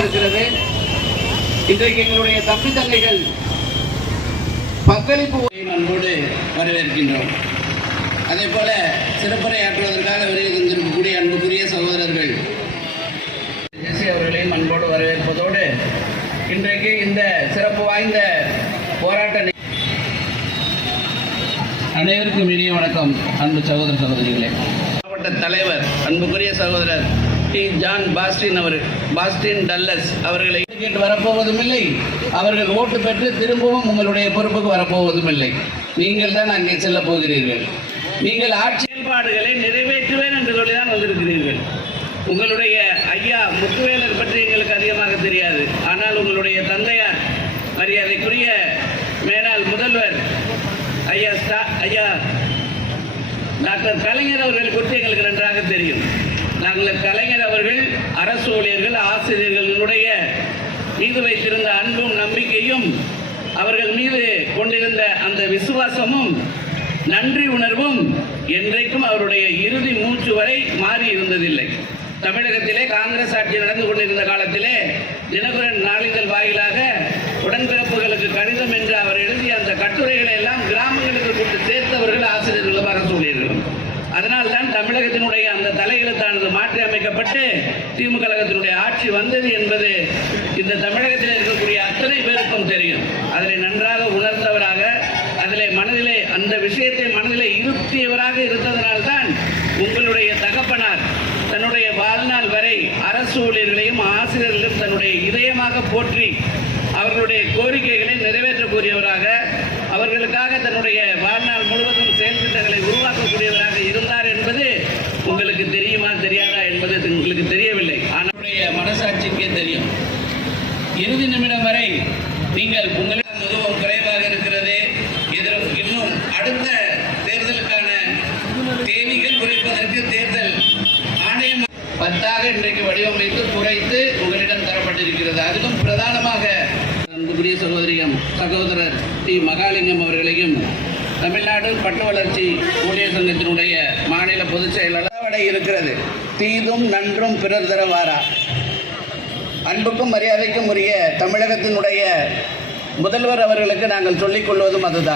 இருக்கிறது. இன்றைக்கு எங்களுடைய தம்பி தங்கைகள் பங்களிப்பு அன்போடு வரவேற்கின்றோம். அதே போல சிறப்புரையாற்றுவதற்காக வருகை தந்திருக்கக்கூடிய அன்புக்குரிய சகோதரர்கள் ஜெசி அவர்களையும் அன்போடு வரவேற்பதோடு இன்றைக்கு இந்த சிறப்பு வாய்ந்த போராட்ட அனைவருக்கும் இனிய வணக்கம். அன்பு சகோதர சகோதரிகளே, மாவட்ட தலைவர் அன்புக்குரிய சகோதரர் டி ஜான் பாஸ்டின் டல்லஸ் அவர்களை கேட்டு வரப்போவதும் இல்லை. அவர்கள் ஓட்டு பெற்று திரும்பவும் உங்களுடைய பொறுப்புக்கு வரப்போவதும் இல்லை. நீங்கள் தான் அங்கே செல்ல போகிறீர்கள். நீங்கள் ஆட்சி செயல்பாடுகளை நிறைவேற்றுவேன் என்று சொல்லிதான் வந்திருக்கிறீர்கள். உங்களுடைய ஐயா முத்துவேலர் பற்றி எங்களுக்கு அதிகமாக தெரியாது. ஆனால் உங்களுடைய தந்தையார் மரியாதைக்குரிய மேலாள் முதல்வர் ஐயா டாக்டர் கலைஞர் அவர்கள் குறித்து எங்களுக்கு நன்றாக தெரியும். நாங்கள் கலைஞர் அவர்கள் அரசு ஊழியர்கள் ஆசிரியர்களுடைய மீது வைத்திருந்த அன்பும் நம்பிக்கையும் அவர்கள் மீது கொண்டிருந்த அந்த விசுவாசமும் நன்றி உணர்வும் என்றைக்கும் அவருடைய இறுதி மூச்சு வரை மாறி இருந்ததில்லை. தமிழகத்திலே காங்கிரஸ் ஆட்சி நடந்து கொண்டிருந்த காலத்திலே தினகரன் நாளிதழ் வாயிலாக உடன்பிறப்புகளுக்கு கடிதம் என்று அவர் எழுதிய அந்த கட்டுரைகளை எல்லாம் கிராமங்களுக்கு கொண்டு சேர்த்தவர்கள் ஆசிரியர்களும் அரசு ஊழியர்களும். அதனால்தான் தமிழகத்தினுடைய அந்த தலையெழுத்தானது மாற்றி அமைக்கப்பட்டு திமுக கழகத்தினுடைய ஆட்சி வந்தது என்பது இந்த தமிழகத்தில் இருக்கக்கூடிய அத்தனை பேருக்கும் தெரியும். அதில் நன்றாக உணர்ந்தவராக அதிலே மனதிலே அந்த விஷயத்தை மனதிலே இருத்தியவராக இருந்ததனால்தான் உங்களுடைய தகப்பனார் தன்னுடைய வாழ்நாள் வரை அரசு ஊழியர்களையும் ஆசிரியர்களையும் தன்னுடைய இதயமாக போற்றி அவர்களுடைய கோரிக்கைகளை நிறைவேற்றக்கூடியவராக அவர்களுக்காக தன்னுடைய வாழ்நாள் முழுவதும் செயல் திட்டங்களை உருவாக்கக்கூடியவராக இருந்தார் என்பது உங்களுக்கு தெரியுமா தெரியாதா என்பது உங்களுக்கு தெரியவில்லை. ஆனால் மனசாட்சிக்கே தெரியும். இறுதி நிமிடம் வரை நீங்கள் உங்களிடம் மிகவும் குறைவாக இருக்கிறது. இன்னும் அடுத்த தேர்தலுக்கான தேதிகள் குறைப்பதற்கு தேர்தல் ஆணையம் 10 இன்றைக்கு வடிவமைத்து குறைத்து உங்களிடம் தரப்பட்டிருக்கிறது. அதிலும் பிரதானமாக அன்புக்குரிய சகோதரர் டி மகாலிங்கம் அவர்களையும் தமிழ்நாடு பட்டு வளர்ச்சி ஊழியர் சங்கத்தினுடைய மாநில பொதுச் செயலாளர் இருக்கிறது. தீதும் நன்றும் பிறர் தரவாரா. அன்புக்கும் மரியாதைக்கும் உரிய தமிழகத்தினுடைய முதல்வர் அவர்களுக்கு நாங்கள் சொல்லிக் கொள்வதும் அதுதான்.